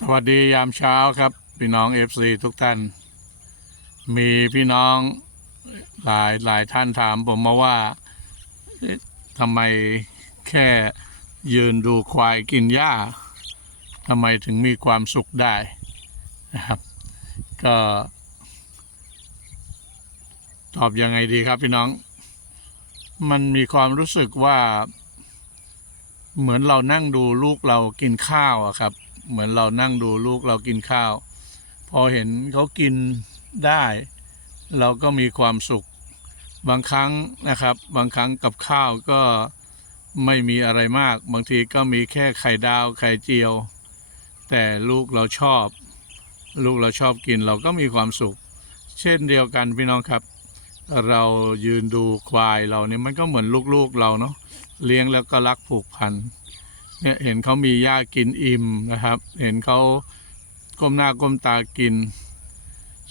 สวัสดียามเช้าครับ พี่น้องเอฟซีทุกท่าน มีพี่น้องหลายหลายท่านถามผมมาว่าทำไมแค่ยืนดูควายกินหญ้าทำไมถึงมีความสุขได้นะครับ ก็ ตอบยังไงดีครับพี่น้อง มันมีความรู้สึกว่า เหมือนเรานั่งดูลูกเรากินข้าวอะครับ เหมือนเรานั่งดูลูกเรากินข้าว พอเห็นเขากินได้ เราก็มีความสุข บางครั้งนะครับ บางครั้งกับข้าวก็ไม่มีอะไรมาก บางทีก็มีแค่ไข่ดาวไข่เจียว แต่ลูกเราชอบ ลูกเราชอบกินเราก็มีความสุข เช่นเดียวกันพี่น้องครับ เรายืนดูควายเราเนี่ยมันก็เหมือนลูกๆเราเนาะเลี้ยงแล้วก็รักผูกพัน เนี่ยเห็นเขามีหญ้ากินอิ่มนะครับ เห็นเขาก้มหน้าก้มตากิน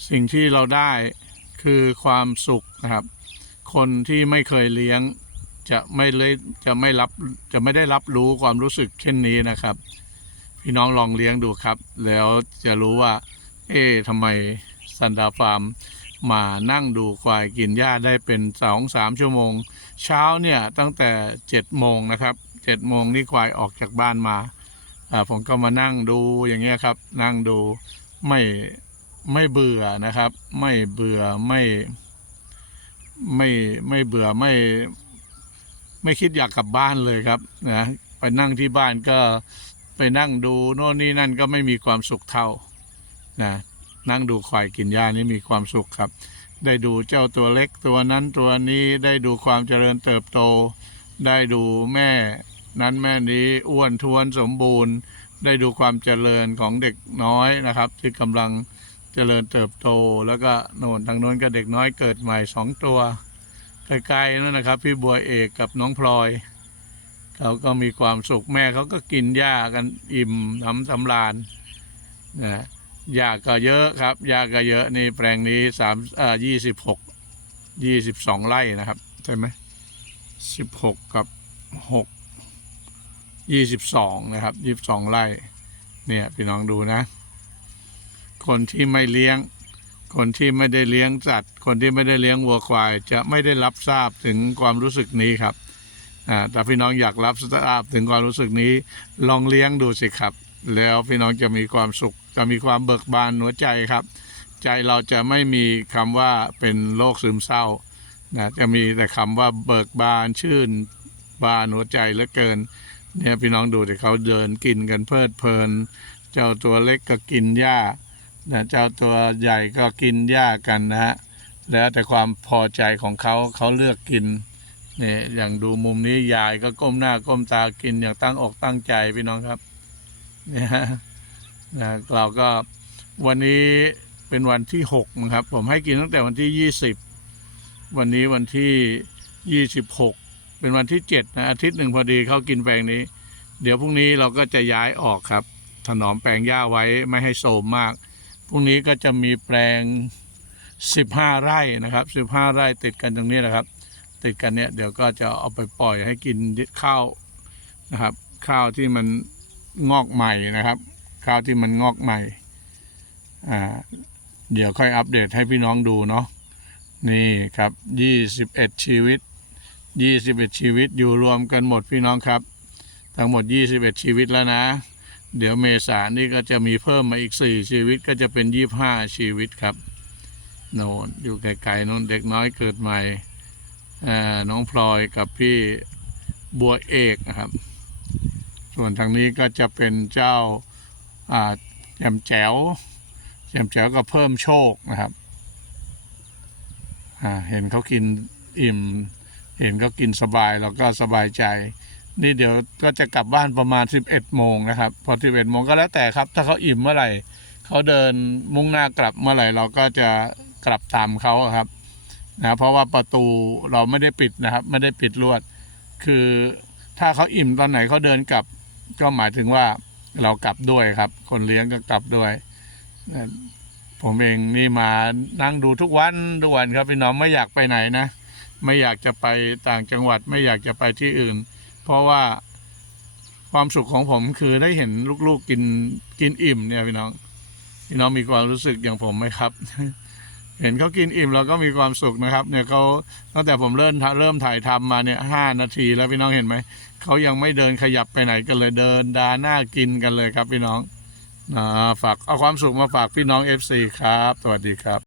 สิ่งที่เราได้คือความสุขนะครับ คนที่ไม่เคยเลี้ยงจะไม่เลยจะไม่รับจะไม่ได้รับรู้ความรู้สึกเช่นนี้นะครับ พี่น้องลองเลี้ยงดูครับ แล้วจะรู้ว่า เอ๊ะทำไมซันดาฟาร์มมานั่งดูควายกินหญ้าได้เป็นสองสามชั่วโมง เช้าเนี่ยตั้งแต่เจ็ดโมงนะครับ เจ็ดโมงที่ควายออกจากบ้านมาอ่าผมก็มานั่งดูอย่างเงี้ยครับ นั่งดูไม่ไม่เบื่อนะครับ ไม่เบื่อไม่ไม่ไม่เบื่อไม่ไม่คิดอยากกลับบ้านเลยครับนะไปนั่งที่บ้านก็ไปนั่งดูโน่นนี่นั่นก็ไม่มีความสุขเท่านะนั่งดูควายกินหญ้านี่มีความสุขครับ ได้ดูเจ้าตัวเล็กตัวนั้นตัวนี้ได้ดูความเจริญเติบโต ได้ดูแม่ นั้นแม่นี้อ้วนท้วนสมบูรณ์ ได้ดูความเจริญของเด็กน้อยนะครับ ที่กำลังเจริญเติบโต แล้วก็โน่นทางโน้นก็เด็กน้อยเกิดใหม่สองตัวไกลๆนั่นนะครับ พี่บัวเอกกับน้องพลอยเขาก็มีความสุขแม่เขาก็กินหญ้ากันอิ่มทำสำราญนะหญ้าก็เยอะครับหญ้าก็เยอะนี่แปลงนี้สามเอ่อยี่สิบหกยี่สิบสองไร่นะครับ ใช่ไหมสิบหกกับหก ยี่สิบสองนะครับยี่สิบสองไร่เนี่ยพี่น้องดูนะ คนที่ไม่เลี้ยง คนที่ไม่ได้เลี้ยงสัตว์ คนที่ไม่ได้เลี้ยงวัวควาย จะไม่ได้รับทราบถึงความรู้สึกนี้ครับอ่าแต่พี่น้องอยากรับทราบถึงความรู้สึกนี้ ลองเลี้ยงดูสิครับ แล้วพี่น้องจะมีความสุข จะมีความเบิกบานหัวใจครับ ใจเราจะไม่มีคำว่าเป็นโรคซึมเศร้านะจะมีแต่คำว่าเบิกบานชื่นบานหัวใจเหลือเกิน เนี่ยพี่น้องดูแต่เขาเดินกินกันเพลิดเพลิน เจ้าตัวเล็กก็กินหญ้านะเจ้าตัวใหญ่ก็กินหญ้ากันนะฮะแล้วแต่ความพอใจของเขาเขาเลือกกินเนี่ยอย่างดูมุมนี้ยายก็ก้มหน้าก้มตากินอย่างตั้งอกตั้งใจพี่น้องครับเนี่ยฮะนะเราก็วันนี้เป็นวันที่หกนะครับ ผมให้กินตั้งแต่วันที่ยี่สิบวันนี้วันที่ยี่สิบหก เป็นวันที่เจ็ดนะอาทิตย์หนึ่งพอดีเขากินแปลงนี้ เดี๋ยวพรุ่งนี้เราก็จะย้ายออกครับ ถนอมแปลงหญ้าไว้ไม่ให้โทรมมากพรุ่งนี้ก็จะมีแปลงสิบห้าไร่นะครับสิบห้าไร่ติดกันตรงนี้นะครับ ติดกันเนี่ยเดี๋ยวก็จะเอาไปปล่อยให้กินข้าวนะครับ ข้าวที่มันงอกใหม่นะครับ ข้าวที่มันงอกใหม่อ่าเดี๋ยวค่อยอัปเดตให้พี่น้องดูเนาะนี่ครับยี่สิบเอ็ดชีวิต ยี่สิบเอ็ดชีวิตอยู่รวมกันหมดพี่น้องครับ ทั้งหมดยี่สิบเอ็ดชีวิตแล้วนะ เดี๋ยวเมษานี่ก็จะมีเพิ่มมาอีกสี่ชีวิตก็จะเป็นยี่ห้าชีวิตครับโน่นอยู่ไกลๆโน่นเด็กน้อยเกิดใหม่อ่าน้องพลอยกับพี่บัวเอกนะครับ ส่วนทางนี้ก็จะเป็นเจ้าแจมแจ๋วแจมแจ๋วก็เพิ่มโชคนะครับเห็นเขากินอิ่ม เห็นเขากินสบายเราก็สบายใจ นี่เดี๋ยวก็จะกลับบ้านประมาณ 11โมงนะครับ พอ 11โมงก็แล้วแต่ครับ ถ้าเขาอิ่มเมื่อไหร่เขาเดินมุ่งหน้ากลับเมื่อไหร่เราก็จะกลับตามเขาครับนะเพราะว่าประตูเราไม่ได้ปิดนะครับ ไม่ได้ปิดลวด คือถ้าเขาอิ่มตอนไหนเขาเดินกลับ ก็หมายถึงว่าเรากลับด้วยครับ คนเลี้ยงก็กลับด้วยผมเองนี่มานั่งดูทุกวันทุกวันครับพี่น้องไม่อยากไปไหนนะ ไม่อยากจะไปต่างจังหวัด ไม่อยากจะไปที่อื่น เพราะว่าความสุขของผมคือได้เห็นลูกๆกินกินอิ่มเนี่ยพี่น้องพี่น้องมีความรู้สึกอย่างผมไหมครับ เห็นเขากินอิ่มเราก็มีความสุขนะครับ เนี่ยเขาตั้งแต่ผมเริ่มเริ่มถ่ายทำมาเนี่ยห้านาทีแล้วพี่น้องเห็นไหมเขายังไม่เดินขยับไปไหนกันเลยเดินดาหน้ากินกันเลยครับพี่น้องฝากเอาความสุขมาฝากพี่น้อง FC ครับ สวัสดีครับ